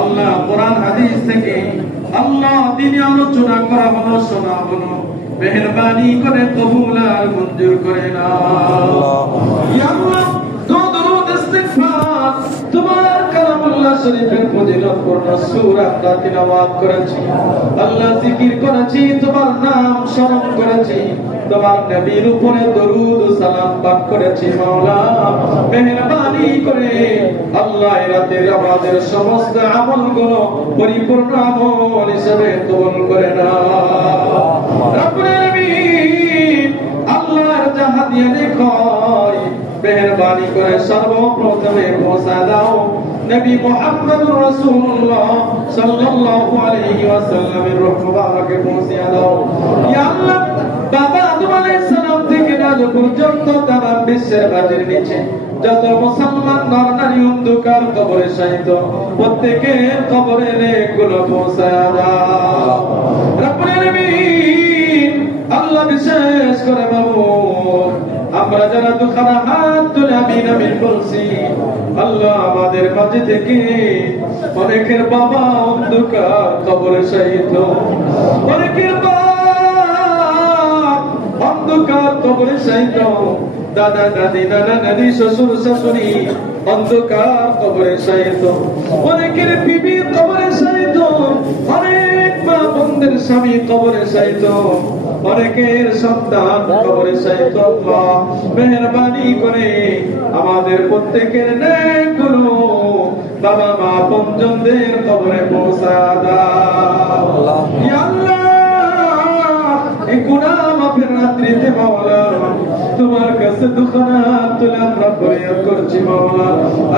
আল্লাহ কোরআন হাদিস থেকে আল্লাহ দিনে আলোচনা করা হলো, শোনা হলো, মেহেরবানি করে কবুল আর মঞ্জুর করে নাও। ইয়া আল্লাহ, দরুদ ইস্তিগফার তোমার কালামুল্লাহ শরীফের ফজিলতপূর্ণ সূরা আমরা তিলাওয়াত করেছি, আল্লাহ জিকির করেছি, তোমার নাম স্মরণ করেছি, তোমার নবীর উপরে দরুদ ও সালাম পাঠ করেছি। মাওলা মেহেরবানি করে আল্লাহ এই রাতের আমাদের সমস্ত আমলগুলো পরিপূর্ণ আমল হিসেবে কবুল করে নাও। রব্বুল আলামিন আল্লাহর যাহা দিয়ে দেখয় মেহেরবানি করে সর্বপ্রথমে পৌঁছা দাও নবী মুহাম্মদুর রাসূলুল্লাহ সাল্লাল্লাহু আলাইহি ওয়াসাল্লামের রূহ মুবারকে পৌঁছে দাও। ইয়া আল্লাহ, বাবা আদম আলাইহিস সালাম থেকে আজ পর্যন্ত তামাম বিশ্বের মাটির নিচে যত মুসলমান নর নারী অন্ধকার কবরে শায়িত, প্রত্যেকের কবরে নেকগুলো পৌঁছায়া দাও। রব্বুল আলামিন আল্লাহ, বিশেষ করে মাবুদ আমরা যারা দুখানা হাত তুলে আমিন আমিন বলছি, আল্লাহ আমাদের মাঝে থেকে অনেকের বাবা অন্ধকার কবরে শায়িত, অনেকের বাপ অন্ধকার কবরে শায়িত, দাদা দাদি নানা নানি শ্বশুর শাশুড়ি অন্ধকার কবরে শায়িত, অনেকের বিবি কবরে শায়িত, অনেক মা বোনদের স্বামী কবরে শায়িত, অনেকের সন্তান কবরে শায়িত। আল্লাহ মেহেরবানি করে আমাদের প্রত্যেকের নেকগুলো বাবা মা আপনজনদের কবরে পৌঁছা দাও। ইয়া আল্লাহ, এই গুনাহ মাফের রাত্রিতে মাওলা তোমার কাছে দুখানা হাত তুলে আমরা ফরিয়াদ করছি মাওলা।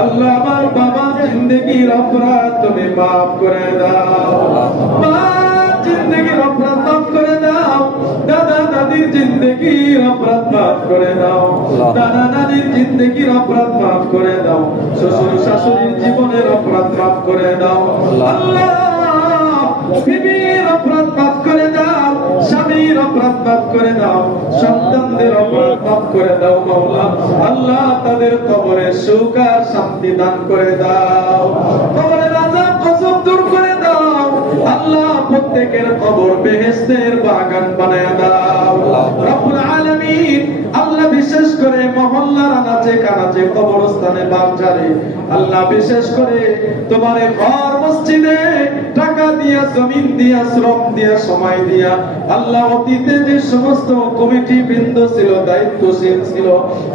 আল্লাহ, আমার বাবা জিন্দেগির অপরাধ তুমি মাফ করে দাও, মা জিন্দেগির অপরাধ মাফ করে দাও, দাদা দাদির জিন্দেগির অপরাধ মাফ করে দাও, দাদা দাদির জিন্দেগির অপরাধ মাফ করে দাও, শ্বশুর শাশুড়ির জীবনের অপরাধ মাফ করে দাও। আল্লাহ, বিবির অপরাধ মাফ করে দাও, স্বামীর অপরাধ মাফ করে দাও, সন্তানদের অপরাধ মাফ করে দাও মাওলা। আল্লাহ, তাদের কবরে সুখ আর শান্তি দান করে দাও, কবরের আযাব গজব দূর করে দাও। আল্লাহ, প্রত্যেকের কবর বেহেশতের বাগান বানায়া দাও। রব্বুল আলামিন আল্লাহ, বিশেষ করে মহল্লার আনাচে কানাচে কবরস্থানে বাজারে আল্লাহ, বিশেষ করে তোমার ঘর মসজিদে টাকা দিয়া, জমিন দিয়া, শ্রম দিয়া, সময় দিয়া আল্লাহ, অতীতে যে সমস্ত কমিটি বৃন্দ ছিল, দায়িত্বশীল ছিল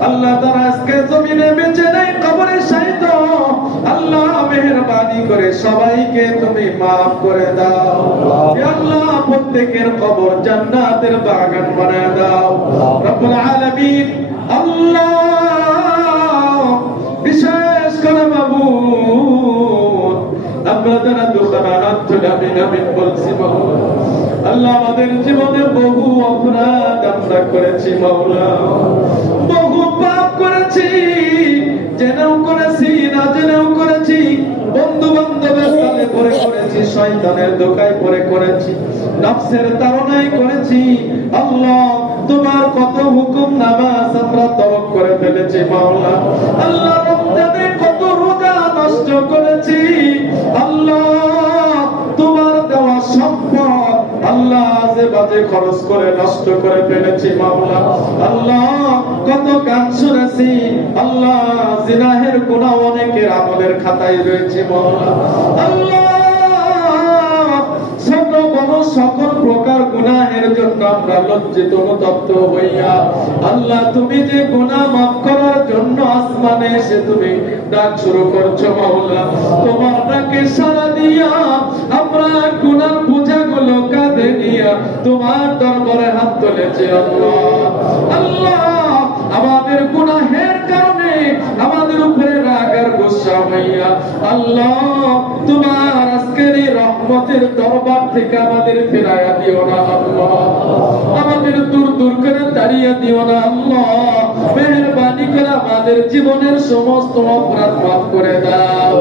আল্লাহ, তারা আজকে জমিনে বেঁচে নেই, কবরে শায়িত। আল্লাহ, মেহেরবানি করে সবাইকে তুমি মাফ করে দাও। ইয়া আল্লাহ, প্রত্যেকের কবর জান্নাতের বাগান বানায় দাও। রব্বুল আলামিন আল্লাহ, বিশেষ করে মাবুদ আমরা যারা দুখানা হাত তুলে আমিন আমিন বলছি মাওলা, আল্লাহ, আমাদের জীবনে বহু অপরাধ আমরা করেছি মাওলা, বহু পাপ করেছি, জেনেও করেছি, না জেনেও করেছি, বন্ধু বান্ধবের সাথে পড়ে করেছি, শয়তানের ধোঁকায় পড়ে করেছি, নফসের তাড়নায় করেছি। আল্লাহ, তোমার কত হুকুম নামাজ আমরা তরক করে ফেলেছি মাওলা। আল্লাহ, রমজানে কত রোজা নষ্ট করেছি। আল্লাহ, তোমার দেওয়া সম্পদ আল্লাহ আজে বাজে খরচ করে নষ্ট করে ফেলেছি মাওলা। আল্লাহ, কত গান শুনেছি আল্লাহ, জিনাহের গুনাহ অনেকের আমলের খাতায় রয়েছে মাওলা। আল্লাহ, ছোট বড় সকল প্রকার গুনাহের জন্য আমরা লজ্জিত অনুতপ্ত হইয়া আল্লাহ, তুমি যে গুনাহ মাফ করার জন্য আসমানে এসে তুমি ডাক শুরু করছো মাওলা, তোমার ডাকে সাড়া দিয়া আমরা গুনার বোঝাগুলো কাঁধে নিয়া তোমার দরবারে হাত তুলেছি আল্লাহ। আল্লাহ, আমাদের গুনাহের কারণে আমাদের উপরে রাগ আর গুসা হইয়া আল্লাহ, তোমার আজকের এই রহমতের দরবার থেকে আমাদের ফিরাইয়া দিও না আল্লাহ, আমাদের দূর দূর করে তাড়িয়ে দিও না আল্লাহ। মেহেরবানি করে আমাদের জীবনের সমস্ত অপরাধ মাফ করে দাও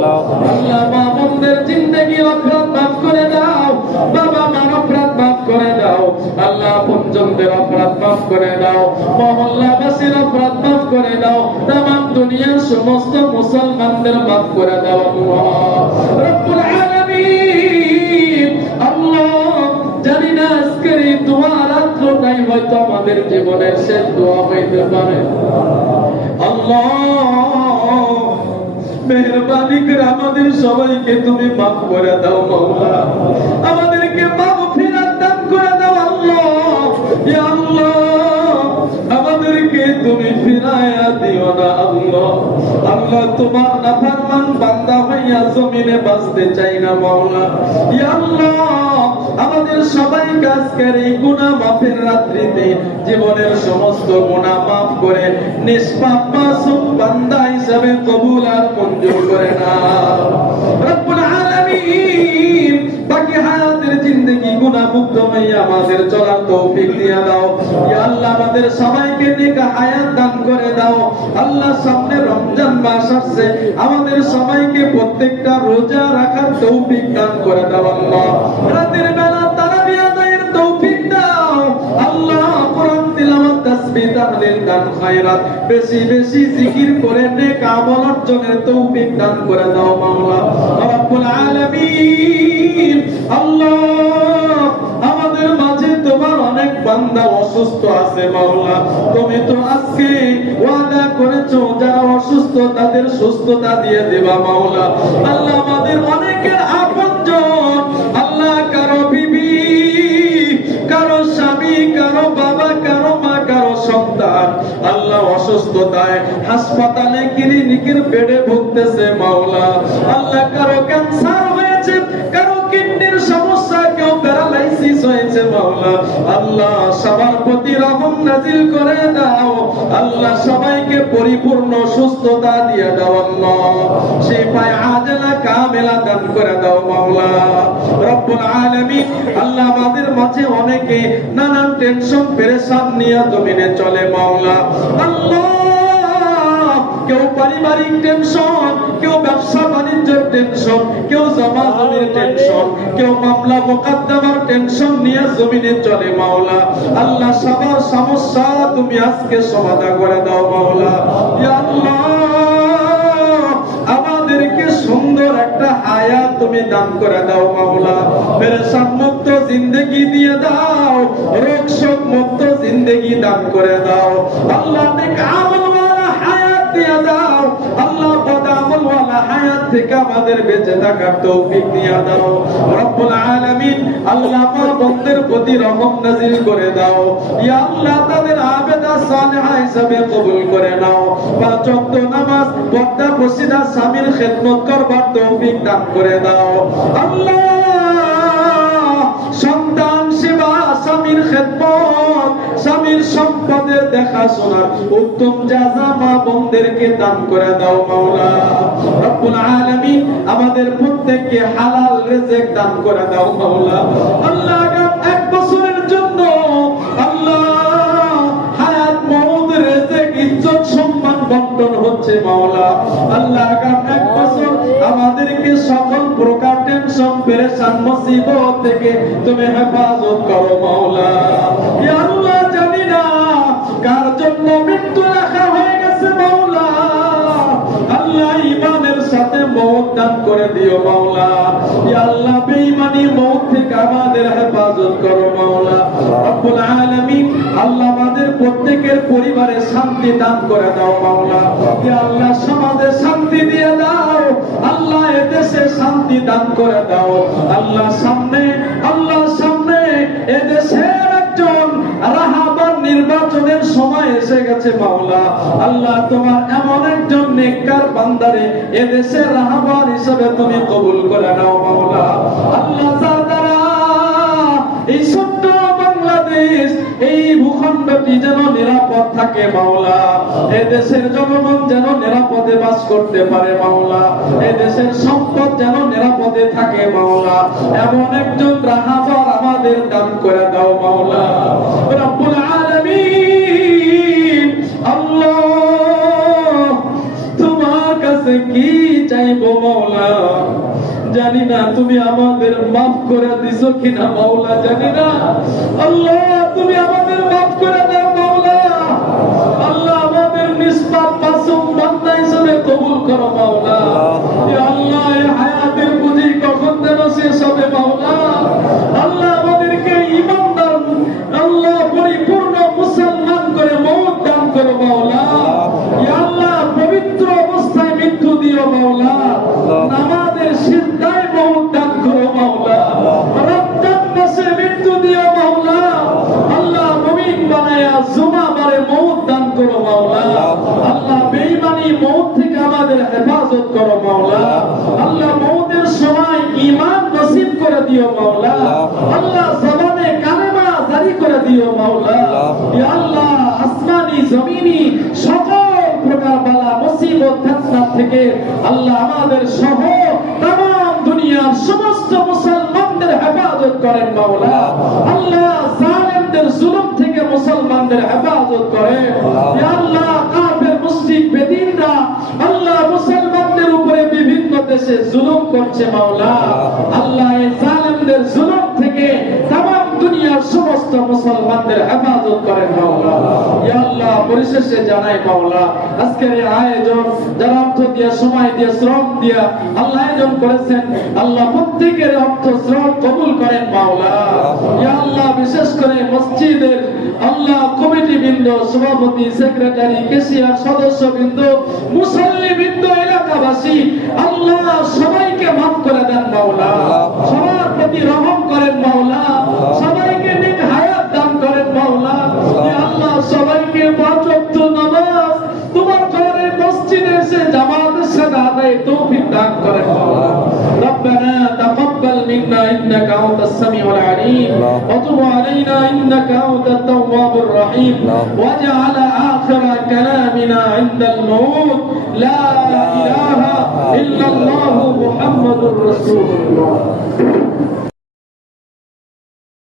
আল্লাহ, মা বোনদের জিন্দেগির অপরাধ মাফ করে দাও, বাবা মার অপরাধ মাফ করে দাও আল্লাহ, আপনজনদের অপরাধ মাফ করে দাও, মহল্লাবাসীর অপরাধ মাফ করে দাও, তামাম দুনিয়ার সমস্ত মুসলমানদের মাফ করে দাও আল্লাহ। রব্বুল আলামিন জীবনের শেষ দোয়া হইতে পারে। আল্লাহ মেহেরবানি করে আমাদের সবাইকে তুমি মাফ করে দাও মাওলা, আমাদেরকে মাগফিরাত দান করে দাও আল্লাহ। ইয়া আল্লাহ আমাদেরকে তুমি ফিরায়া দিও না আল্লাহ। আল্লাহ তোমার নাফরমান বান্দা হইয়া জমিনে বাঁচতে চাই না মাওলা। ইয়া আল্লাহ আমাদের সবাইকে আজকের এই গুনাহ মাফের রাত্রিতে জীবনের সমস্ত গুনাহ মাফ করে নিষ্পাপ মাসুম বান্দা হিসেবে কবুল আর মঞ্জুর করে নাও রব্বুল আলামিন। বাকি হায়াতের জিন্দেগি গুনাহ মুক্ত হইয়া আমাদের চলার তৌফিক দিয়া দাও। ইয়া আল্লাহ আমাদের সবাইকে নেক হায়াত দান করে দাও আল্লাহ। সামনে রমজান মাস আসছে, আমাদের সবাইকে প্রত্যেকটা রোজা রাখার তৌফিক দান করে দাও আল্লাহ। রাতের বেলা তারাবিহ আদায়ের তৌফিক দাও আল্লাহ। কোরআন তিলাওয়াত তাসবিহ তাহলিল দান খায়রাত বেশি বেশি জিকির করে নেক আমল অর্জনের তৌফিক দান করে দাও মাওলা রব্বুল আলামিন। আল্লাহ আমাদের মাঝে তোমার অনেক বান্দা অসুস্থ আছে মাওলা, তুমি তো আজকে ওয়াদা করেছো যারা অসুস্থ তাদের সুস্থতা দিয়ে দেবা মাওলা। আল্লাহ আমাদের অনেকের আপনজন আল্লাহ, কারো বিবি, কারো স্বামী, কারো বাবা, কারো মা, কারো সন্তান আল্লাহ অসুস্থতায় হাসপাতালে ক্লিনিকের বেডে ভুগতেছে মাওলা। আল্লাহ কারো ক্যান্সার হয়েছে, কারো কিডনির সমস্যা, কেউ প্যারালাইসিস হয়েছে মাওলা। আল্লাহ সবার প্রতি রহম নাজিল করে দাও আল্লাহ, সবাইকে পরিপূর্ণ সুস্থতা দিয়ে দাও আল্লাহ। শিফায়ে আজলা কামিলা দান করে দাও মাওলা রব্বুল আলামিন। আল্লাহ আমাদের মাঝে অনেকে নানান টেনশন পেরেশান নিয়ে জমিনে চলে মাওলা। আল্লাহ কেউ পারিবারিক টেনশন, কেউ ব্যবসা বাণিজ্যের টেনশন, কেউ জমা জমির টেনশন, কেউ মামলা মোকদ্দমার টেনশন নিয়ে জমিনে চলে মাওলা। আল্লাহ সবার সমস্যা তুমি আজকে সমাধান করে দাও মাওলা। ইয়া আল্লাহ আমাদেরকে সুন্দর একটা হায়াত তুমি দান করে দাও মাওলা। পেরেশান মুক্ত জিন্দেগি দিয়ে দাও, রোগ শোক মুক্ত জিন্দেগি দান করে দাও আল্লাহ। নেক আমল ওয়ালা হায়াত দিয়ে দাও আল্লাহ। বদ আমল ওয়ালা হায়াত থেকে আমাদের বেঁচে থাকার তৌফিক দিয়ে দাও রব্বুল আলামিন। আল্লাহ আমার বন্দের প্রতি রহম নাজিল করে দাও ইয়া আল্লাহ। তাদের আবেদা সালেহা হিসাবে কবুল করে নাও। পাঁচ ওয়াক্ত নামাজ পর্দা প্রসিদা স্বামীর খেদমত করবার তৌফিক দান করে দাও আল্লাহ। সন্তান সেবা, স্বামীর খেদমত, স্বামীর সম্পদের দেখাশোনার উত্তম জাযা মা বোনদেরকে দান করে দাও মাওলা রব্বুল আলামিন। আমাদের প্রত্যেককে হালাল রিজিক দান করে দাও মাওলা। আল্লাহ এক বছরের জন্য আল্লাহ হায়াত মওত রিজিক ইজ্জত সম্মান বন্টন হচ্ছে মাওলা। আল্লাহ এক বছর আমাদেরকে সকল প্রকার টেনশন পেরেশান মুসিবত থেকে তুমি হেফাজত করো মাওলা। ইয়া আল্লাহ জানি না কার জন্য মৃত্যু লেখা হয়ে গেছে মাওলা। আল্লাহ ঈমানের সাথে মওত দান করে দিও মাওলা। ইয়া আল্লাহ বেঈমানি মওত থেকে আমাদের হেফাজত করো মাওলা রব্বুল আলামিন। আল্লাহ আমাদের প্রত্যেকের পরিবারে শান্তি দান করে দাও মাওলা। ইয়া আল্লাহ সমাজে শান্তি দিয়ে দাও আল্লাহ। এদেশে শান্তি দান করে দাও আল্লাহ। সামনে এদেশের একজন রাহাবার নির্বাচনের সময় এসে গেছে মাওলা। আল্লাহ তোমার এমন একজন নেককার বান্দারে এদেশের রাহাবার হিসেবে তুমি কবুল করে নাও মাওলা। আল্লাহ যার দ্বারা এই ছোট্ট বাংলাদেশ, এই ভূখণ্ডটি যেন নিরাপদ থাকে মাওলা। এদেশের জনগণ যেন নিরাপদে বাস করতে পারে মাওলা। এদেশের সম্পদ যেন নিরাপদে থাকে মাওলা। এমন একজন রাহাবার আমাদের দান করে দাও মাওলা রব্বুল আলামিন। আল্লাহ তোমার কাছে কি চাইবো মাওলা জানি না, তুমি আমাদের মাফ করে দিছো কিনা মাওলা জানি না। আল্লাহ তুমি আমাদের মাফ করে দাও মাওলা। আল্লাহ আমাদের নিষ্পাপ মাসুম বান্দা হিসেবে কবুল করো মাওলা। ইয়া আল্লাহ এই হায়াতের পুঁজি কখন যেন শেষ হবে মাওলা। আল্লাহ আমাদেরকে ঈমানদার আল্লাহ পরিপূর্ণ মুসলমান মওত দান করো মাওলা, রমজান মাসে মৃত্যু দিও মাওলা। আল্লাহ মুমিন বানায়া জুমাবারে মওত দান করো মাওলা। আল্লাহ বেঈমানি মওত থেকে আমাদের হেফাজত করো মাওলা। আল্লাহ মওতের সময় ঈমান নসিব করে দিও মাওলা। আল্লাহ জবানে কালেমা জারি করে দিও মাওলা। ইয়া আল্লাহ আসমানি জমিনি সকল প্রকার বালা মুসিবত ফিতনা থেকে আল্লাহ আমাদের সহ तमाम দুনিয়ার সমস্ত মুসলমানদের হেফাজত করেন মাওলা। আল্লাহ জালিমদের জুলুম থেকে মুসলমানদের হেফাজত করেন। ইয়া আল্লাহ কাফের মুশরিক বেদিনরা আল্লাহ মুসলমানদের উপরে বিভিন্ন দেশে জুলুম করছে মাওলা। আল্লাহ এই জালিমদের জুলুম থেকে तमाम দুনিয়ার সমস্ত মুসলমানদের হেফাজত করেন মাওলা। ইয়া আল্লাহ পরিশেষে জানাই মাওলা আজকের এই আয়োজন যারা অর্থ দিয়া সময় দিয়া শ্রম দিয়া আল্লাহ আয়োজন করেছেন আল্লাহ প্রত্যেকের অর্থ শ্রম কবুল করেন মাওলা। ইয়া আল্লাহ বিশেষ করে মসজিদের আল্লাহ কমিটি বৃন্দ, সভাপতি, সেক্রেটারি, কেশিয়ার, সদস্য বৃন্দ, মুসল্লি বৃন্দ, এলাকাবাসী আল্লাহ সবাইকে মাফ করে দেন মাওলা। সবার প্রতি রহম করেন মাওলা। সবাইকে নেক হায়াত দান করেন মাওলা। ইয়া আল্লাহ সবাইকে পাঁচ ওয়াক্ত নামাজ তোমার ঘরে মসজিদে এসে জামাতের সাথে আদায় তৌফিক দান করেন মাওলা। ربنا تقبل منا انك انت السميع العليم وتب علينا انك انت التواب الرحيم واجعل اخر كلامنا عند الموت لا اله الا الله محمد رسول الله.